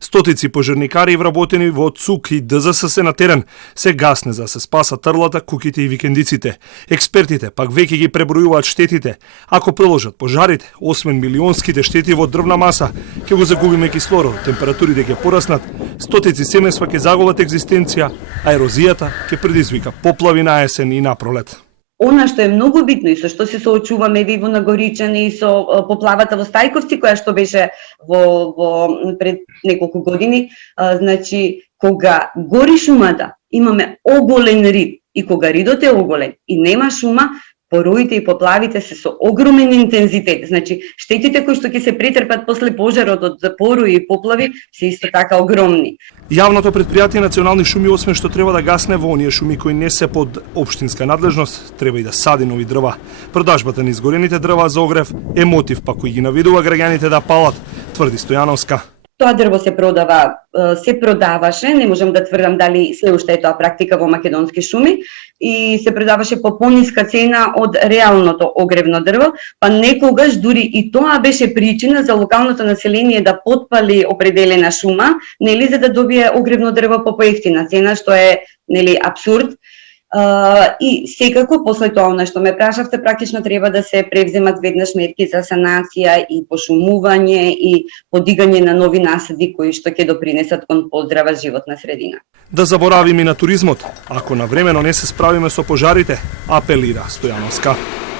Стотици пожарникари и вработени во ЦУК и ДЗСС на терен се гасне за се спаса трлата, куките и викендиците. Експертите пак веќе ги пребројуваат штетите. Ако продолжат пожарите, освен милионските штети во дрвна маса, ќе го загубиме кислород, температурите ќе пораснат, стотици семејства ќе загубат екзистенција, а ерозијата ќе предизвика поплави на есен и на пролет. Она што е многу битно и со што се соочуваме и во Нагоричани и со поплавата во Стајковци, која што беше во пред неколку години, значи кога гори шумата, имаме оголен рид, и кога ридот е оголен и нема шума, пороите и поплавите се со огромен интензитет. Значи, штетите кои што ќе се претрпат после пожарот од порои и поплави се исто така огромни. Јавното предпријатие Национални шуми, освен што треба да гасне во оние шуми кои не се под општинска надлежност, треба и да сади нови дрва. Продажбата на изгорените дрва за огрев е мотив па кој ги навидува граѓаните да палат, тврди Стојановска. Тоа дрво се продаваше, не можам да тврдам дали се уште е тоа практика во македонски шуми, и се продаваше по пониска цена од реалното огревно дрво, па некогаш дури и тоа беше причина за локалното население да потпали определена шума, нели, за да добие огревно дрво по поевтина цена, што е, нели, апсурд. И секако, после тоа, она што ме прашавте, практично треба да се превземат веднаш мерки за санација и пошумување и подигање на нови насади кои што ќе допринесат кон поздрава животна средина. Да заборавиме на туризмот, ако навремено не се справиме со пожарите, апелира Стојановска.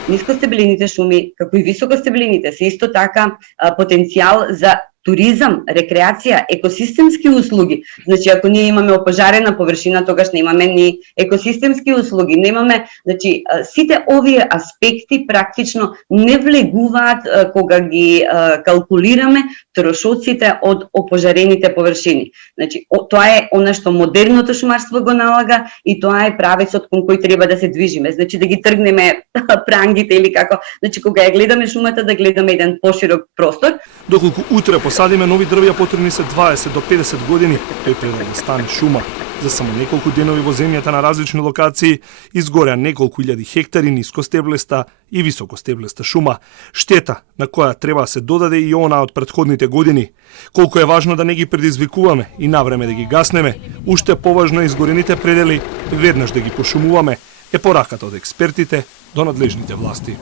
Нискостебелените шуми, како и високостебелените, се исто така потенцијал за туризам, рекреација, екосистемски услуги. Значи, ако ние имаме опожарена површина, тогаш немаме ни екосистемски услуги. Немаме, значи, сите овие аспекти практично не влегуваат кога ги калкулираме трошоците од опожарените површини. Значи, тоа е она што модерното шумарство го налага и тоа е правецот кон кој треба да се движиме. Значи, да ги тргнеме прангите или како, значи, кога ја гледаме шумата, да гледаме еден поширок простор. Доколку утре посадиме нови дрвја, потребни се 20 до 50 години пепел да стане шума. За само неколку денови во земјата на различни локации изгореа неколку илјади хектари нискостеблеста и високостеблеста шума. Штета на која треба да се додаде и она од претходните години. Колку е важно да не ги предизвикуваме и навреме да ги гаснеме, уште поважно е изгорените предели веднаш да ги пошумуваме, е пораката од експертите до надлежните власти.